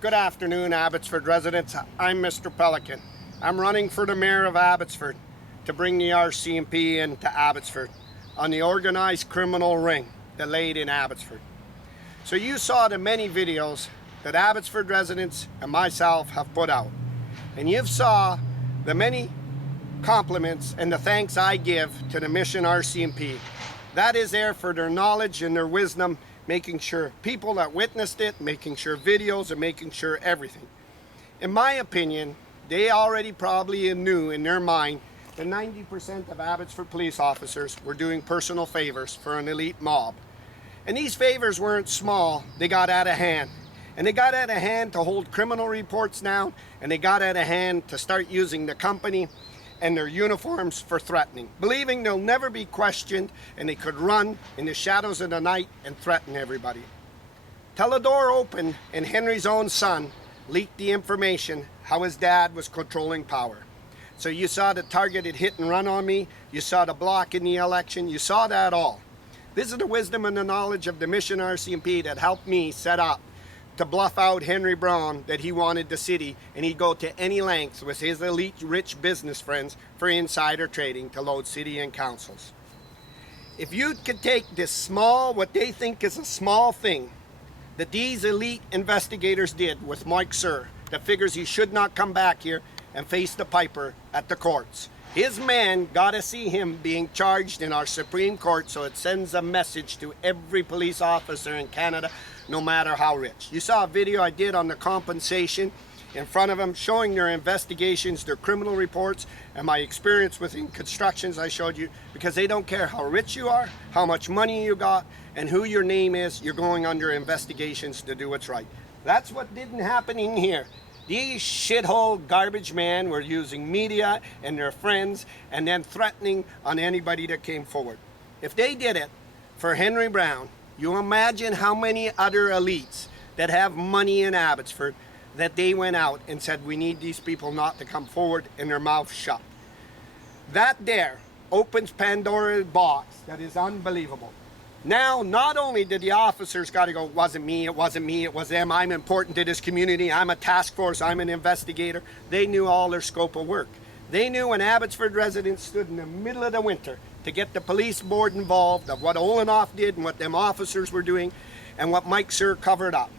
Good afternoon, Abbotsford residents. I'm Mr. Pelican. I'm running for the mayor of Abbotsford to bring the RCMP into Abbotsford on the organized criminal ring that laid in Abbotsford. So you saw the many videos that Abbotsford residents and myself have put out. And you've saw the many compliments and the thanks I give to the Mission RCMP. That is there for their knowledge and their wisdom, making sure people that witnessed it, making sure videos, and making sure everything. In my opinion, they already probably knew in their mind that 90% of Abbotsford police officers were doing personal favors for an elite mob. And these favors weren't small, they got out of hand. And they got out of hand to hold criminal reports down, and they got out of hand to start using the company and their uniforms for threatening, believing they'll never be questioned and they could run in the shadows of the night and threaten everybody. Till the door opened and Henry's own son leaked the information how his dad was controlling power. So you saw the targeted hit and run on me, you saw the block in the election, you saw that all. This is the wisdom and the knowledge of the Mission RCMP that helped me set up to bluff out Henry Brown that he wanted the city and he'd go to any lengths with his elite rich business friends for insider trading to load city and councils. If you could take this small, what they think is a small thing that these elite investigators did with Mike Sir, that figures he should not come back here and face the piper at the courts. His man gotta see him being charged in our Supreme Court, so it sends a message to every police officer in Canada, no matter how rich. You saw a video I did on the compensation in front of them, showing their investigations, their criminal reports, and my experience within constructions I showed you, because they don't care how rich you are, how much money you got, and who your name is, you're going under investigations to do what's right. That's what didn't happen in here. These shithole garbage men were using media and their friends and then threatening on anybody that came forward. If they did it for Henry Brown, you imagine how many other elites that have money in Abbotsford that they went out and said, we need these people not to come forward and their mouths shut. That there opens Pandora's box that is unbelievable. Now, not only did the officers got to go, it wasn't me, it was them, I'm important to this community, I'm a task force, I'm an investigator. They knew all their scope of work. They knew when Abbotsford residents stood in the middle of the winter to get the police board involved of what Olenoff did and what them officers were doing and what Mike Sir covered up.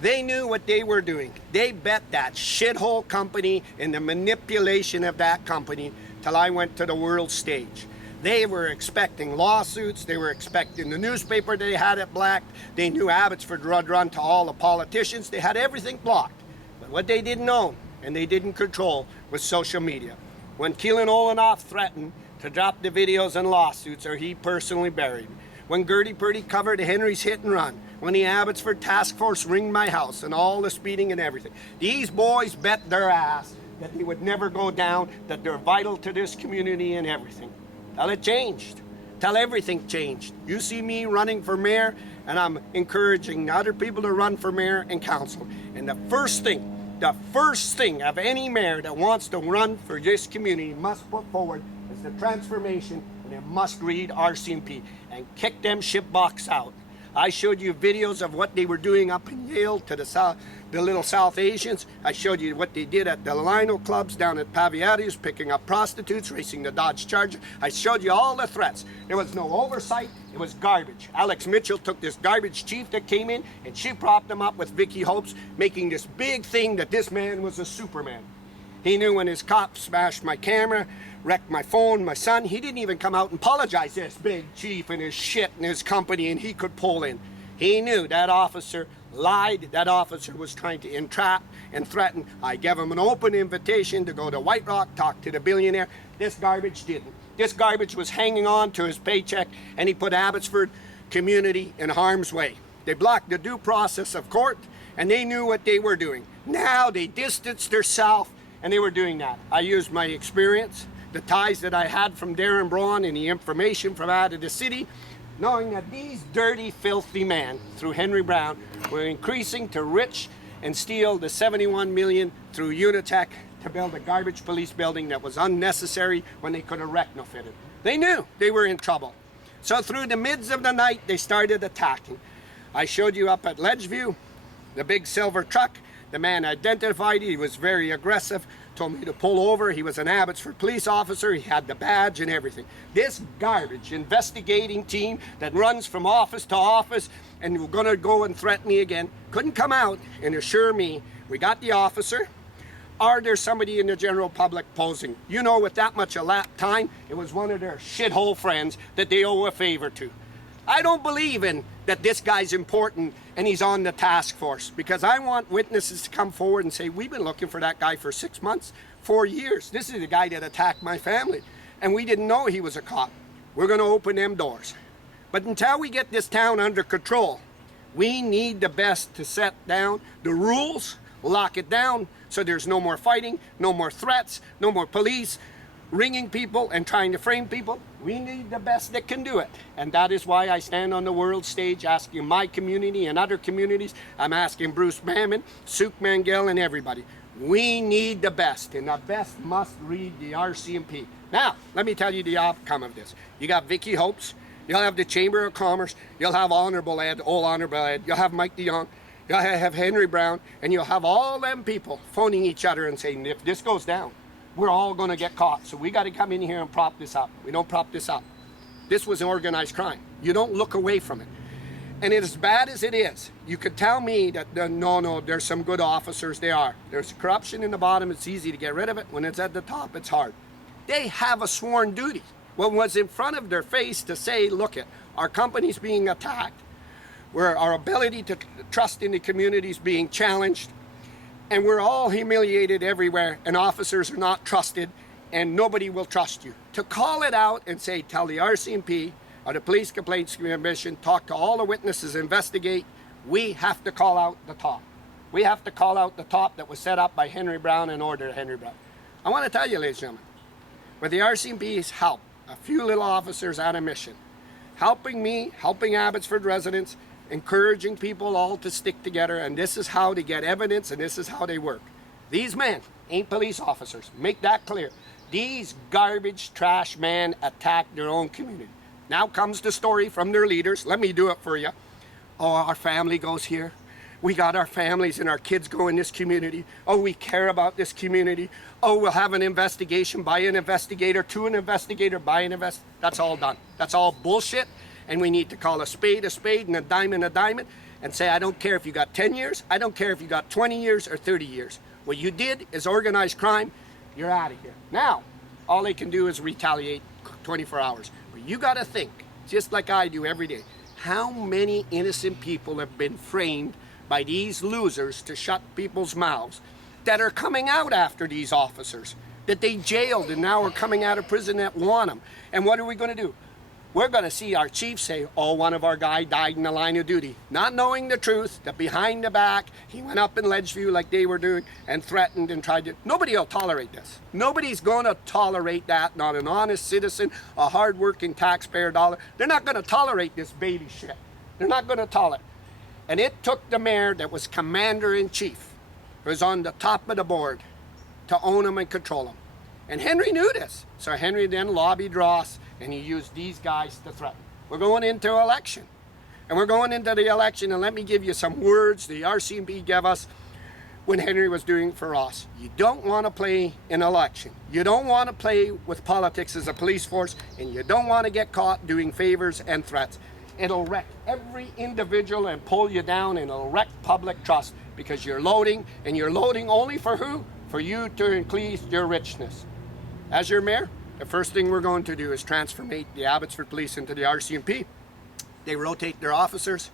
They knew what they were doing. They bet that shithole company and the manipulation of that company till I went to the world stage. They were expecting lawsuits, they were expecting the newspaper, they had it blacked, they knew Abbotsford would run to all the politicians, they had everything blocked. But what they didn't own and they didn't control was social media. When Keelan Olenoff threatened to drop the videos and lawsuits, or he personally buried. When Gertie Purdy covered Henry's hit and run. When the Abbotsford task force ringed my house and all the speeding and everything. These boys bet their ass that they would never go down, that they're vital to this community and everything. Till it changed. Till everything changed. You see me running for mayor, and I'm encouraging other people to run for mayor and council. And the first thing of any mayor that wants to run for this community must put forward is the transformation, and they must read RCMP and kick them shitbox out. I showed you videos of what they were doing up in Yale to the South, the little South Asians. I showed you what they did at the Lino clubs down at Paviati's, picking up prostitutes, racing the Dodge Charger. I showed you all the threats. There was no oversight. It was garbage. Alex Mitchell took this garbage chief that came in, and she propped him up with Vicky Hopes, making this big thing that this man was a Superman. He knew when his cop smashed my camera, wrecked my phone, my son, he didn't even come out and apologize to this big chief and his shit and his company, and he could pull in. He knew that officer lied, that officer was trying to entrap and threaten. I gave him an open invitation to go to White Rock, talk to the billionaire. This garbage didn't. This garbage was hanging on to his paycheck, and he put Abbotsford community in harm's way. They blocked the due process of court, and they knew what they were doing. Now they distanced themselves, and they were doing that. I used my experience, the ties that I had from Darren Braun and the information from out of the city, knowing that these dirty, filthy men, through Henry Brown, were increasing to rich and steal the $71 million through Unitech to build a garbage police building that was unnecessary when they could have retrofitted. They knew they were in trouble. So through the midst of the night, they started attacking. I showed you up at Ledgeview, the big silver truck. The man identified it. He was very aggressive, told me to pull over. He was an Abbotsford police officer. He had the badge and everything. This garbage investigating team that runs from office to office and we're going to go and threaten me again couldn't come out and assure me we got the officer. Or there's somebody in the general public posing. You know, with that much elapsed time, it was one of their shithole friends that they owe a favor to. I don't believe in that this guy's important and he's on the task force, because I want witnesses to come forward and say, we've been looking for that guy for 6 months, 4 years. This is the guy that attacked my family, and we didn't know he was a cop. We're going to open them doors. But until we get this town under control, we need the best to set down the rules, lock it down, so there's no more fighting, no more threats, no more police ringing people and trying to frame people. We need the best that can do it. And that is why I stand on the world stage asking my community and other communities. I'm asking Bruce Mammon, Suk Mangel, and everybody. We need the best, and the best must read the RCMP. Now, let me tell you the outcome of this. You got Vicky Hopes, you'll have the Chamber of Commerce, you'll have Honorable Ed, Old Honorable Ed, you'll have Mike DeYoung, you'll have Henry Brown, and you'll have all them people phoning each other and saying, if this goes down, we're all going to get caught. So we got to come in here and prop this up. We don't prop this up. This was an organized crime. You don't look away from it. And as bad as it is, you could tell me that, no, there's some good officers. They are. There's corruption in the bottom. It's easy to get rid of it. When it's at the top, it's hard. They have a sworn duty. What was in front of their face to say, look, our company's being attacked, where our ability to trust in the community is being challenged, and we're all humiliated everywhere, and officers are not trusted, and nobody will trust you. To call it out and say, tell the RCMP or the Police Complaints Commission, talk to all the witnesses, investigate, we have to call out the top. We have to call out the top that was set up by Henry Brown and order Henry Brown. I want to tell you, ladies and gentlemen, with the RCMP's help, a few little officers on a mission, helping me, helping Abbotsford residents, encouraging people all to stick together, and this is how to get evidence, and this is how they work. These men ain't police officers. Make that clear. These garbage trash men attack their own community. Now comes the story from their leaders. Let me do it for you. Oh, our family goes here. We got our families and our kids go in this community. Oh, we care about this community. Oh, we'll have an investigation by an investigator to an investigator by an investigator. That's all done. That's all bullshit. And we need to call a spade and a diamond, and say, I don't care if you got 10 years, I don't care if you got 20 years or 30 years. What you did is organized crime, you're out of here. Now, all they can do is retaliate 24 hours. But you gotta think, just like I do every day, how many innocent people have been framed by these losers to shut people's mouths that are coming out after these officers, that they jailed and now are coming out of prison that want them. And what are we gonna do? We're going to see our chief say, oh, one of our guys died in the line of duty, not knowing the truth, that behind the back, he went up in Ledgeview like they were doing and threatened and tried to. Nobody will tolerate this. Nobody's going to tolerate that, not an honest citizen, a hard-working taxpayer dollar. They're not going to tolerate this baby shit. They're not going to tolerate it. And it took the mayor that was commander-in-chief, who was on the top of the board, to own them and control them. And Henry knew this. So Henry then lobbied Ross, and he used these guys to threaten. We're going into election. And we're going into the election, and let me give you some words the RCMP gave us when Henry was doing it for Ross. You don't want to play an election. You don't want to play with politics as a police force, and you don't want to get caught doing favors and threats. It'll wreck every individual and pull you down, and it'll wreck public trust, because you're loading, and you're loading only for who? For you to increase your richness. As your mayor, the first thing we're going to do is transformate the Abbotsford Police into the RCMP. They rotate their officers.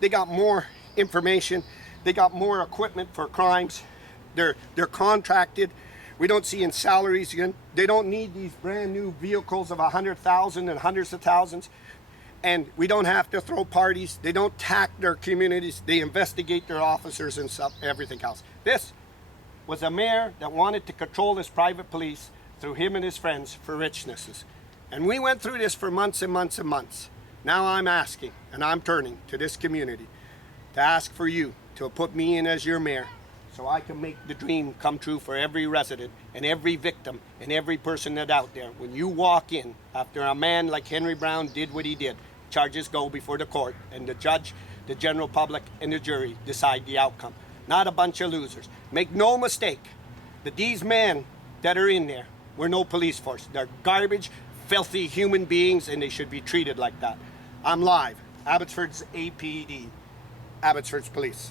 They got more information. They got more equipment for crimes. They're contracted. We don't see in salaries again. They don't need these brand new vehicles of 100,000 and hundreds of thousands. And we don't have to throw parties. They don't tax their communities. They investigate their officers and stuff, everything else. This was a mayor that wanted to control his private police through him and his friends for richnesses. And we went through this for months and months and months. Now I'm asking, and I'm turning to this community to ask for you to put me in as your mayor, so I can make the dream come true for every resident and every victim and every person that's out there. When you walk in after a man like Henry Brown did what he did, charges go before the court, and the judge the general public and the jury decide the outcome, not a bunch of losers. Make no mistake that these men that are in there were no police force. They're garbage, filthy human beings, and they should be treated like that. I'm live. Abbotsford's APD. Abbotsford's Police.